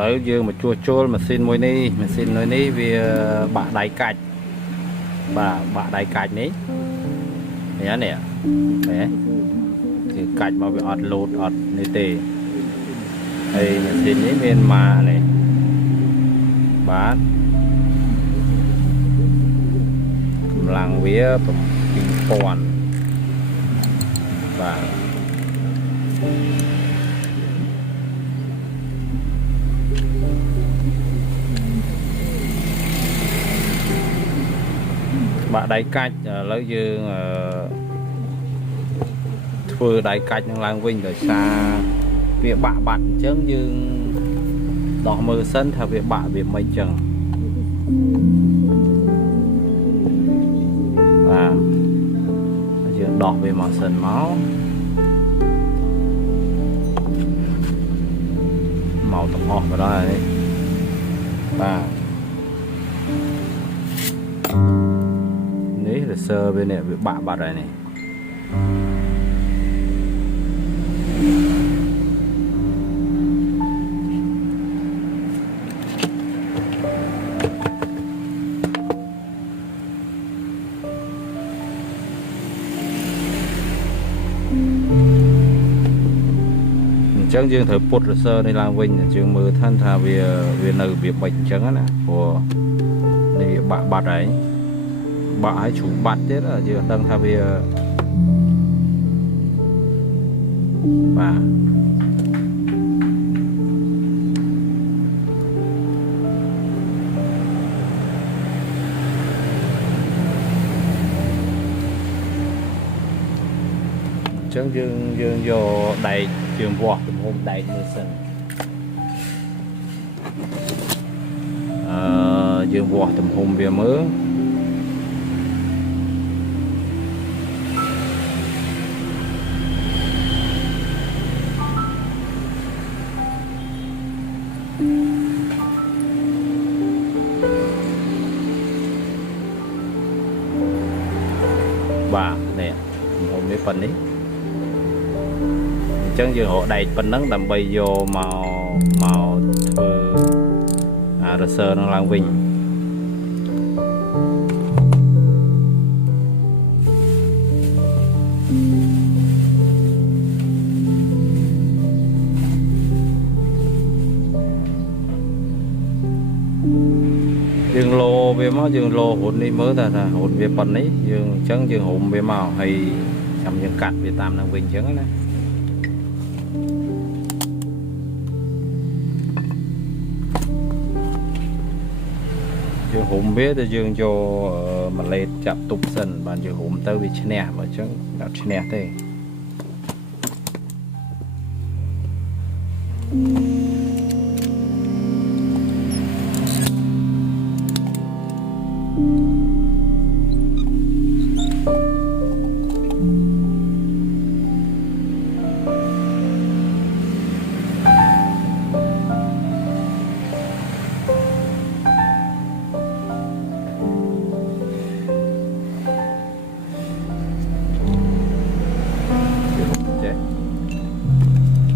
lấy dương mà chua chua mà xin nói ní vì bạ đáy cạch bạ đáy cạch ní nhá nè đấy thì cạch mà bị ọt lột ọt này tề đây mà xin ní bên mà này bán làng vía bình phòn và bạ đáy cách lấy dương thưa đáy cách trong làng Vinh rồi xa việc bạ bạn chấn dương đỏ mơ sân theo việc bạ việc mây chừng và dương đỏ về màu sân máu màu tổng hợp vào đó này và đấy là sơ bên này bị bạ bạt này này chẳng dương thử bột là sơ này làm vinh trường mưa thân thà về nơi việc bệnh chẳng á của này bạ bạt đấy bạ hay chủ bạt thế là giờ đang thà về và chẳng dương vô đầy trường vọt hôm đầy mưa sân dương vọt tầm hôm về mới bà nè hôm mấy phần đấy chẳng dương hộ đầy phần nắng tầm bay vô màu thừa rồi sơ nó lang vinh dương lô về máu dương lô hồn đi mới là hồn về phần ấy dương chẳng dương hồn về màu hay chăm dương cắt về tam lang vinh chẳng đấy dương hùm biết thì dương cho mà lên chặt tục sân bạn dương hùm tới vì nè mà chứ đặt nè thế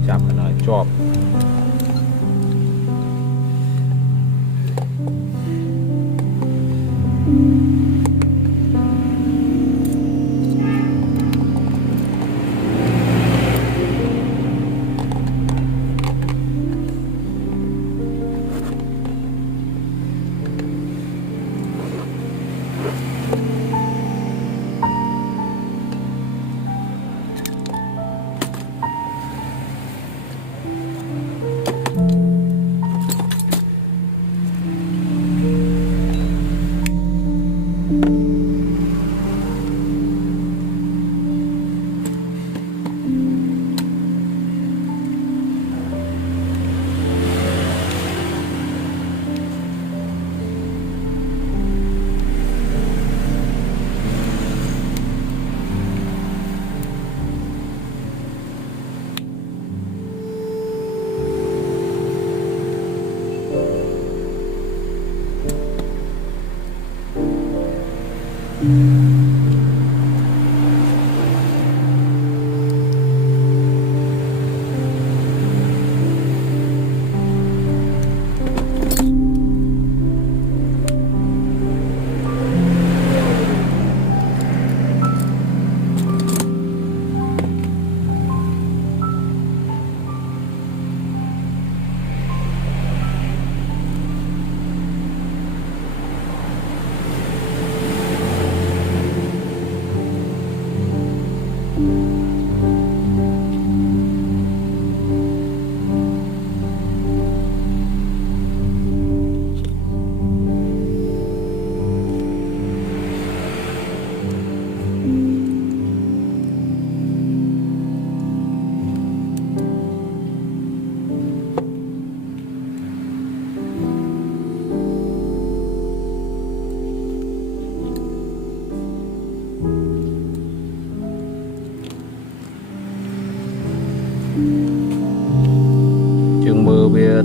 chạm nó chọp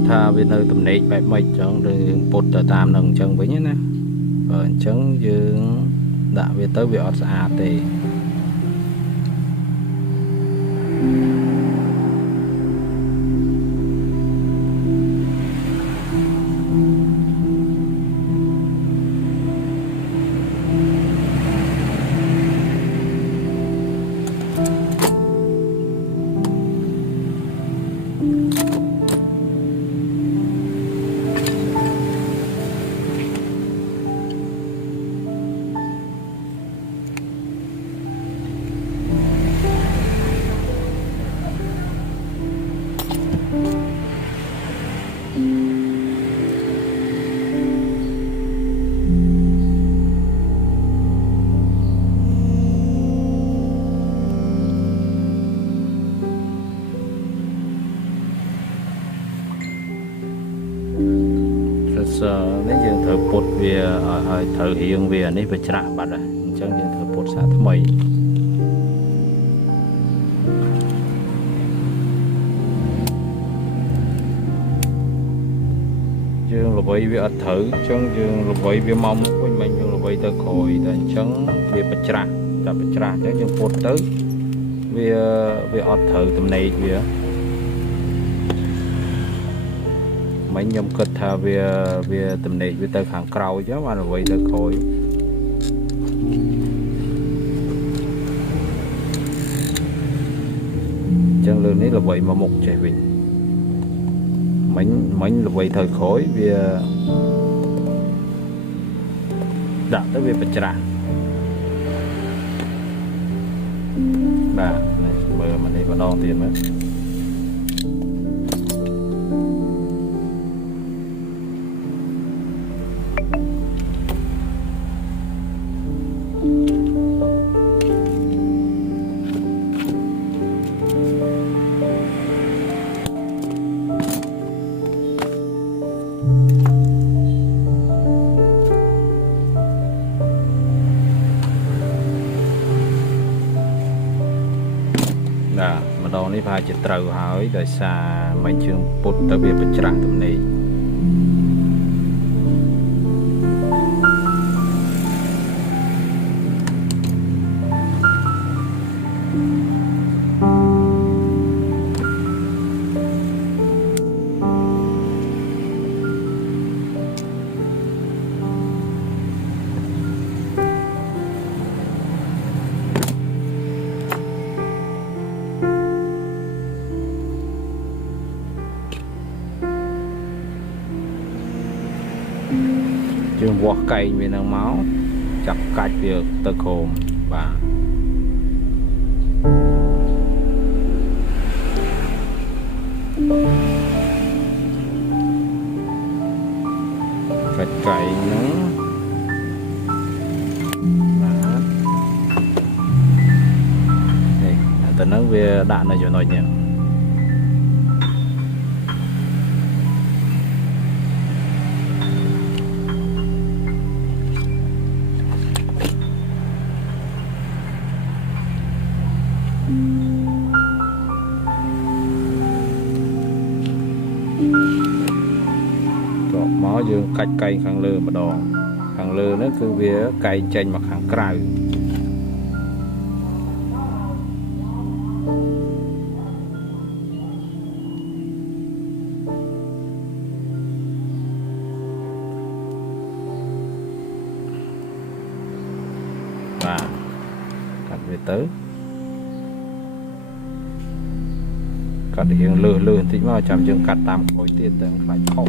tha về nơi tầm này bài mày chẳng đường bột tờ tam nâng chân với nhé nè và chẳng dương đã về tới việc xa thì nếu dương thử bột về thử hiện về này phải trả bạc rồi chẳng dương thử bột xa thấm mày dương là bởi vì thử chẳng dương là bởi vì mong của mình dương là bởi tới khỏi tới chẳng về phải trả chẳng dương bột tới về thử tầm này về mấy nhóm kết thà về tầm này về tới hàng cầu chứ mà là vậy tới khỏi chân lương này là vậy mà một chạy bình mình là vậy thời khối về đã tới về bạch trà bà này mờ mà này còn đong tiền nữa mà đo này phải chỉ trâu hỏi đời xa mình chưa bút tới việc bật trăng tầm này trường vọt cây về nâng máu chặt cạch việc tơ khồm và cạch cày nó đây ta nói về đạn này cho nói nhỉ máu dương cạch cây khang lơ mà đòn khang lơ nó cứ vía cây chanh mà khang cày và cắt về tới cắt hiện lơ thì mà chạm dương cắt tam khối tiền tầng phải khổ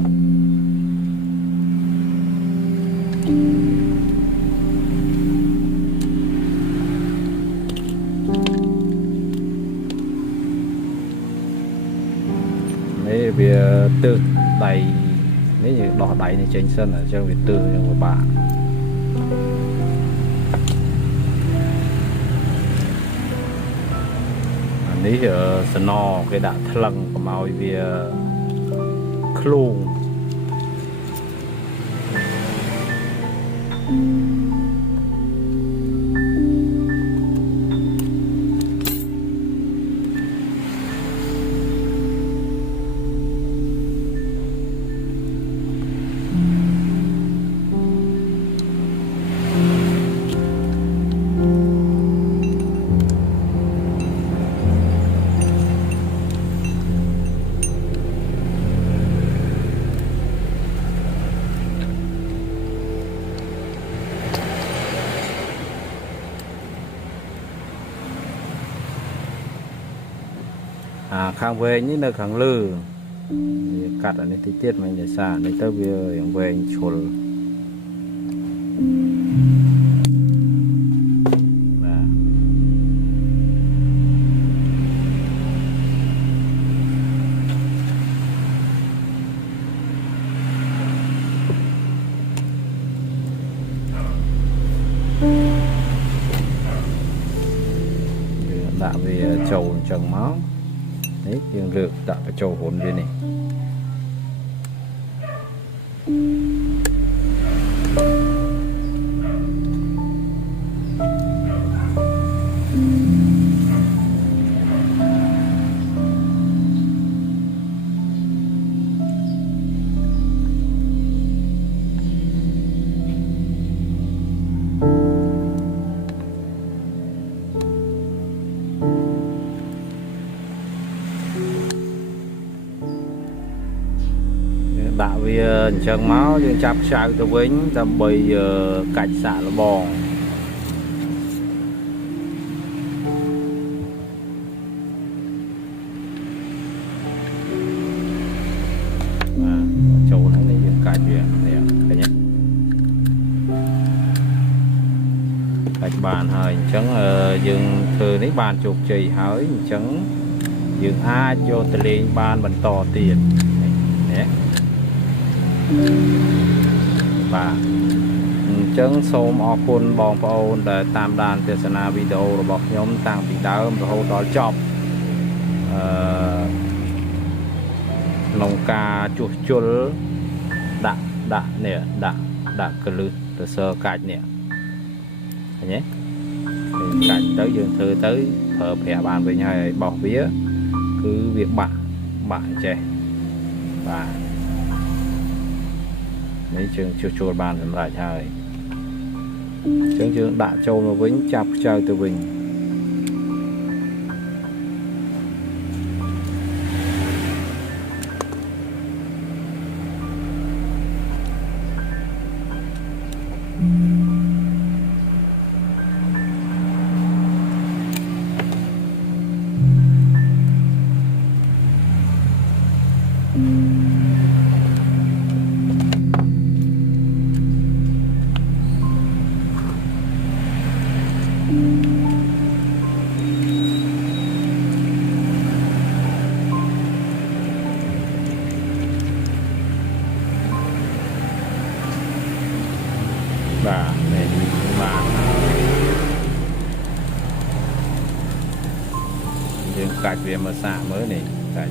mấy việc tư đầy nếu như đỏ đầy này trên sân là cho việc tư cho một bạn nếu ở sân nò cái đã thằng của màu việc khung khang về những nơi khang lư cắt ở đây tí tiết mình để xa này tới về chùl đã về chầu trồng máu đấy dương lược đã cái chầu hồn đây này đã về chân máu dương chắp sao từ vĩnh tầm bây giờ cạch xạ là bò chỗ nó này dương cạch về này thấy nhé cạch bàn hơi chấn dương từ lấy bàn chụp chì hơi chấn dương a vô từ lên bàn mình to tiền nhé và chân số mỏ khôn bong phao để tam đàn tiền sna video rồi bọc nhóm tăng bị đau rồi hậu đó chọc nông ca chuột chuột đã nè đã cờ lư từ sơ cạch nè nhé cạch tới dương thư tới thờ phè bàn với nhau bỏ vía cứ việc bạn chơi và mấy trường chua bàn làm lại thôi trường đã châu nó vĩnh chạp chơi từ bình và để bàn dương cạch về mà xả mới này cạch